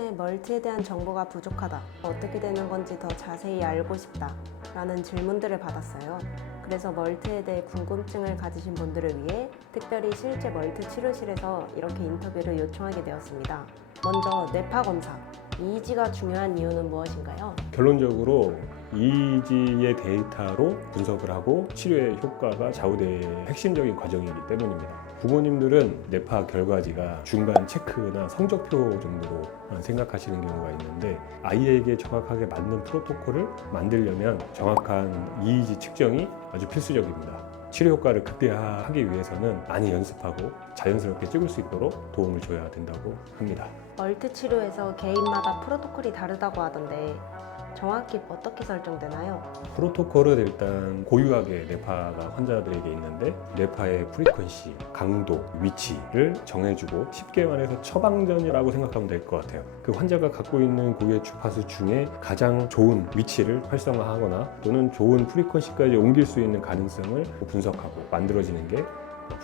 최근에 멀티에 대한 정보가 부족하다. 어떻게 되는 건지 더 자세히 알고 싶다. 라는 질문들을 받았어요. 그래서 멀티에 대해 궁금증을 가지신 분들을 위해 특별히 실제 멀티 치료실에서 이렇게 인터뷰를 요청하게 되었습니다. 먼저 뇌파 검사. EEG가 중요한 이유는 무엇인가요? 결론적으로 EEG의 데이터로 분석을 하고 치료의 효과가 좌우될 핵심적인 과정이기 때문입니다. 부모님들은 뇌파 결과지가 중간 체크나 성적표 정도로 생각하시는 경우가 있는데 아이에게 정확하게 맞는 프로토콜을 만들려면 정확한 EEG 측정이 아주 필수적입니다. 치료 효과를 극대화하기 위해서는 많이 연습하고 자연스럽게 찍을 수 있도록 도움을 줘야 된다고 합니다. 멀티 치료에서 개인마다 프로토콜이 다르다고 하던데 정확히 어떻게 설정되나요? 프로토콜은 일단 고유하게 뇌파가 환자들에게 있는데 뇌파의 프리퀀시, 강도, 위치를 정해주고 쉽게 말해서 처방전이라고 생각하면 될 것 같아요. 그 환자가 갖고 있는 고유의 주파수 중에 가장 좋은 위치를 활성화하거나 또는 좋은 프리퀀시까지 옮길 수 있는 가능성을 분석하고 만들어지는 게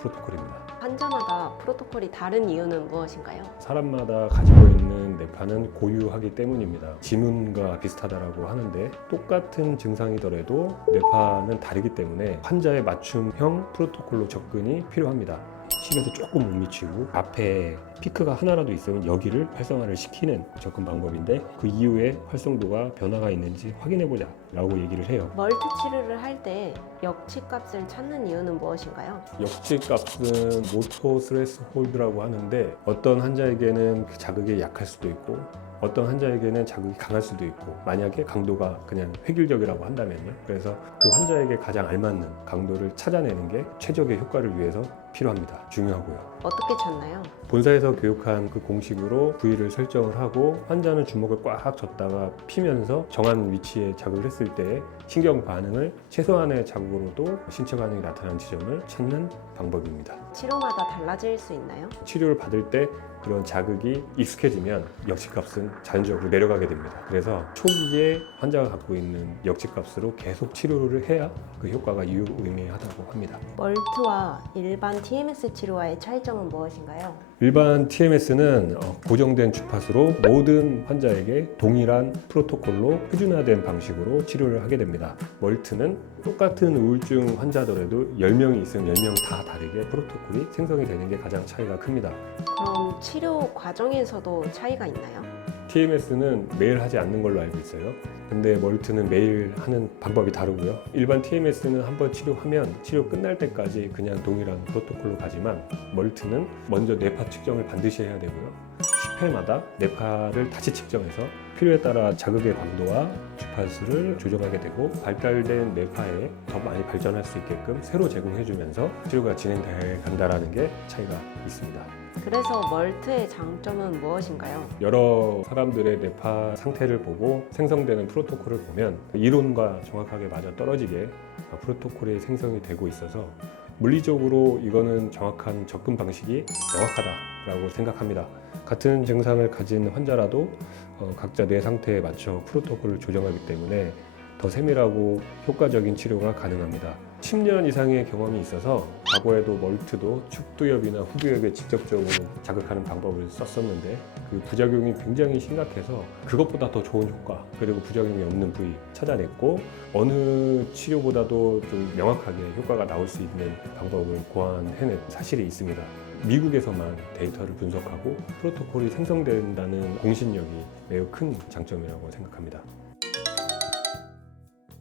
프로토콜입니다. 환자마다 프로토콜이 다른 이유는 무엇인가요? 사람마다 가지고 있는 뇌파는 고유하기 때문입니다. 지문과 비슷하다고 하는데 똑같은 증상이더라도 뇌파는 다르기 때문에 환자의 맞춤형 프로토콜로 접근이 필요합니다. 심에서 조금 못 미치고 앞에 피크가 하나라도 있으면 여기를 활성화를 시키는 접근 방법인데 그 이후에 활성도가 변화가 있는지 확인해보자 라고 얘기를 해요. 멀티 치료를 할 때 역치값을 찾는 이유는 무엇인가요? 역치값은 모토 스트레스 홀드라고 하는데 어떤 환자에게는 그 자극이 약할 수도 있고 어떤 환자에게는 자극이 강할 수도 있고 만약에 강도가 그냥 획일적이라고 한다면요. 그래서 그 환자에게 가장 알맞는 강도를 찾아내는 게 최적의 효과를 위해서 필요합니다. 중요하고요. 어떻게 찾나요? 본사에서 교육한 그 공식으로 부위를 설정을 하고 환자는 주먹을 꽉 쥐었다가 피면서 정한 위치에 자극을 했을 때 신경 반응을 최소한의 자극으로도 신체 반응이 나타나는 지점을 찾는 방법입니다. 치료마다 달라질 수 있나요? 치료를 받을 때 그런 자극이 익숙해지면 역치값은 자연적으로 내려가게 됩니다. 그래서 초기에 환자가 갖고 있는 역치값으로 계속 치료를 해야 그 효과가 유의미하다고 합니다. 멀티와 일반 TMS 치료와의 차이점은 무엇인가요? 일반 TMS는 고정된 주파수로 모든 환자에게 동일한 프로토콜로 표준화된 방식으로 치료를 하게 됩니다. 멀트는 똑같은 우울증 환자더라도 10명이 있으면 10명 다 다르게 프로토콜이 생성이 되는 게 가장 차이가 큽니다. 그럼 치료 과정에서도 차이가 있나요? TMS는 매일 하지 않는 걸로 알고 있어요. 근데 멀트는 매일 하는 방법이 다르고요. 일반 TMS는 한번 치료하면 치료 끝날 때까지 그냥 동일한 프로토콜로 가지만 멀트는 먼저 뇌파 측정을 반드시 해야 되고요. 10회마다 뇌파를 다시 측정해서 필요에 따라 자극의 강도와 주파수를 조정하게 되고 발달된 뇌파에 더 많이 발전할 수 있게끔 새로 제공해주면서 치료가 진행돼 간다는 게 차이가 있습니다. 그래서 멀트의 장점은 무엇인가요? 여러 사람들의 뇌파 상태를 보고 생성되는 프로토콜을 보면 이론과 정확하게 맞아떨어지게 프로토콜이 생성이 되고 있어서 물리적으로 이거는 정확한 접근 방식이 명확하다라고 생각합니다. 같은 증상을 가진 환자라도 각자 뇌 상태에 맞춰 프로토콜을 조정하기 때문에 더 세밀하고 효과적인 치료가 가능합니다. 10년 이상의 경험이 있어서 과거에도 멀트도 축두엽이나 후두엽에 직접적으로 자극하는 방법을 썼었는데 그 부작용이 굉장히 심각해서 그것보다 더 좋은 효과 그리고 부작용이 없는 부위 찾아냈고 어느 치료보다도 좀 명확하게 효과가 나올 수 있는 방법을 고안해낸 사실이 있습니다. 미국에서만 데이터를 분석하고 프로토콜이 생성된다는 공신력이 매우 큰 장점이라고 생각합니다.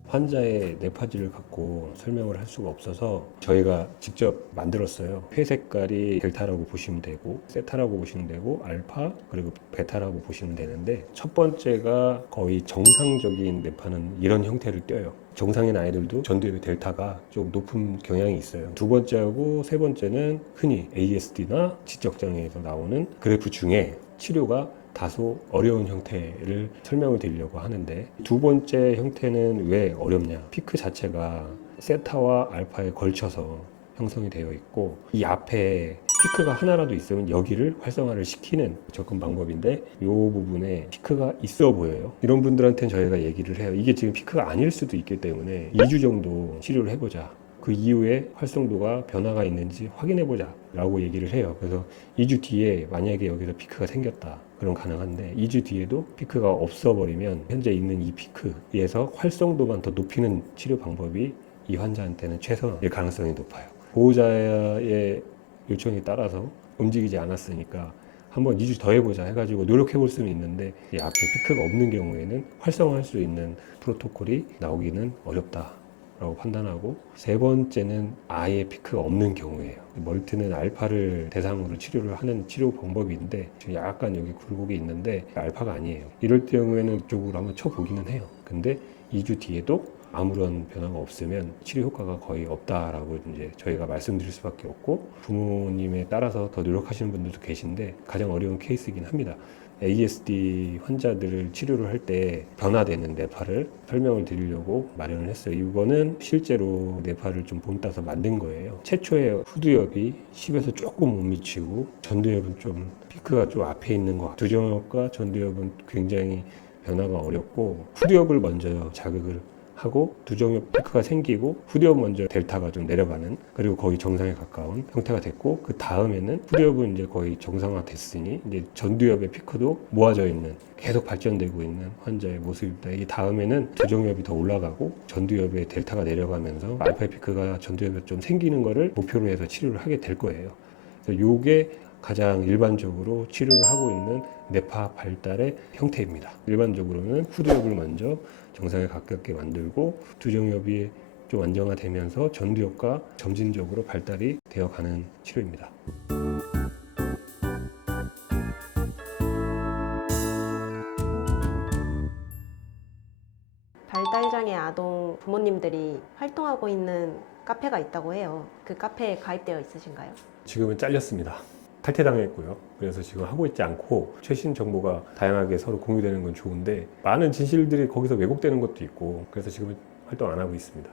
환자의 뇌파질을 갖고 설명을 할 수가 없어서 저희가 직접 만들었어요. 회색깔이 델타라고 보시면 되고 세타라고 보시면 되고 알파 그리고 베타라고 보시면 되는데 첫 번째가 거의 정상적인 뇌파는 이런 형태를 띄어요. 정상인 아이들도 전두엽의 델타가 좀 높은 경향이 있어요. 두 번째하고 세 번째는 흔히 ASD나 지적장애에서 나오는 그래프 중에 치료가 다소 어려운 형태를 설명을 드리려고 하는데 두 번째 형태는 왜 어렵냐? 피크 자체가 세타와 알파에 걸쳐서 형성이 되어 있고 이 앞에 피크가 하나라도 있으면 여기를 활성화를 시키는 접근 방법인데 이 부분에 피크가 있어 보여요. 이런 분들한테는 저희가 얘기를 해요. 이게 지금 피크가 아닐 수도 있기 때문에 2주 정도 치료를 해보자. 그 이후에 활성도가 변화가 있는지 확인해보자 라고 얘기를 해요. 그래서 2주 뒤에 만약에 여기서 피크가 생겼다. 그럼 가능한데 2주 뒤에도 피크가 없어버리면 현재 있는 이 피크에서 활성도만 더 높이는 치료 방법이 이 환자한테는 최선일 가능성이 높아요. 보호자의 요청에 따라서 움직이지 않았으니까 한번 2주 더 해보자 해가지고 노력해 볼 수는 있는데 이 앞에 피크가 없는 경우에는 활성화할 수 있는 프로토콜이 나오기는 어렵다라고 판단하고, 세 번째는 아예 피크가 없는 경우예요. 멀트는 알파를 대상으로 치료를 하는 치료 방법인데 지금 약간 여기 굴곡이 있는데 알파가 아니에요. 이럴 경우에는 이쪽으로 한번 쳐보기는 해요. 근데 2주 뒤에도 아무런 변화가 없으면 치료 효과가 거의 없다라고 이제 저희가 말씀드릴 수밖에 없고, 부모님에 따라서 더 노력하시는 분들도 계신데 가장 어려운 케이스이긴 합니다. ASD 환자들을 치료를 할 때 변화되는 뇌파를 설명을 드리려고 마련을 했어요. 이거는 실제로 뇌파를 좀 본따서 만든 거예요. 최초의 후두엽이 10에서 조금 못 미치고 전두엽은 좀 피크가 좀 앞에 있는 것 같아요. 두정엽과 전두엽은 굉장히 변화가 어렵고, 후두엽을 먼저 자극을 하고 두정엽 피크가 생기고 후두엽 먼저 델타가 좀 내려가는, 그리고 거의 정상에 가까운 형태가 됐고, 그 다음에는 후두엽은 이제 거의 정상화 됐으니 이제 전두엽의 피크도 모아져 있는, 계속 발전되고 있는 환자의 모습입니다. 이 다음에는 두정엽이 더 올라가고 전두엽의 델타가 내려가면서 알파 피크가 전두엽에 좀 생기는 거를 목표로 해서 치료를 하게 될 거예요. 그래서 요게 가장 일반적으로 치료를 하고 있는 뇌파 발달의 형태입니다. 일반적으로는 후두엽을 먼저 정상에 가깝게 만들고 두정엽이 좀 안정화되면서 전두엽과 점진적으로 발달이 되어가는 치료입니다. 발달장애 아동 부모님들이 활동하고 있는 카페가 있다고 해요. 그 카페에 가입되어 있으신가요? 지금은 잘렸습니다. 탈퇴당했고요. 그래서 지금 하고 있지 않고, 최신 정보가 다양하게 서로 공유되는 건 좋은데 많은 진실들이 거기서 왜곡되는 것도 있고, 그래서 지금은 활동 안 하고 있습니다.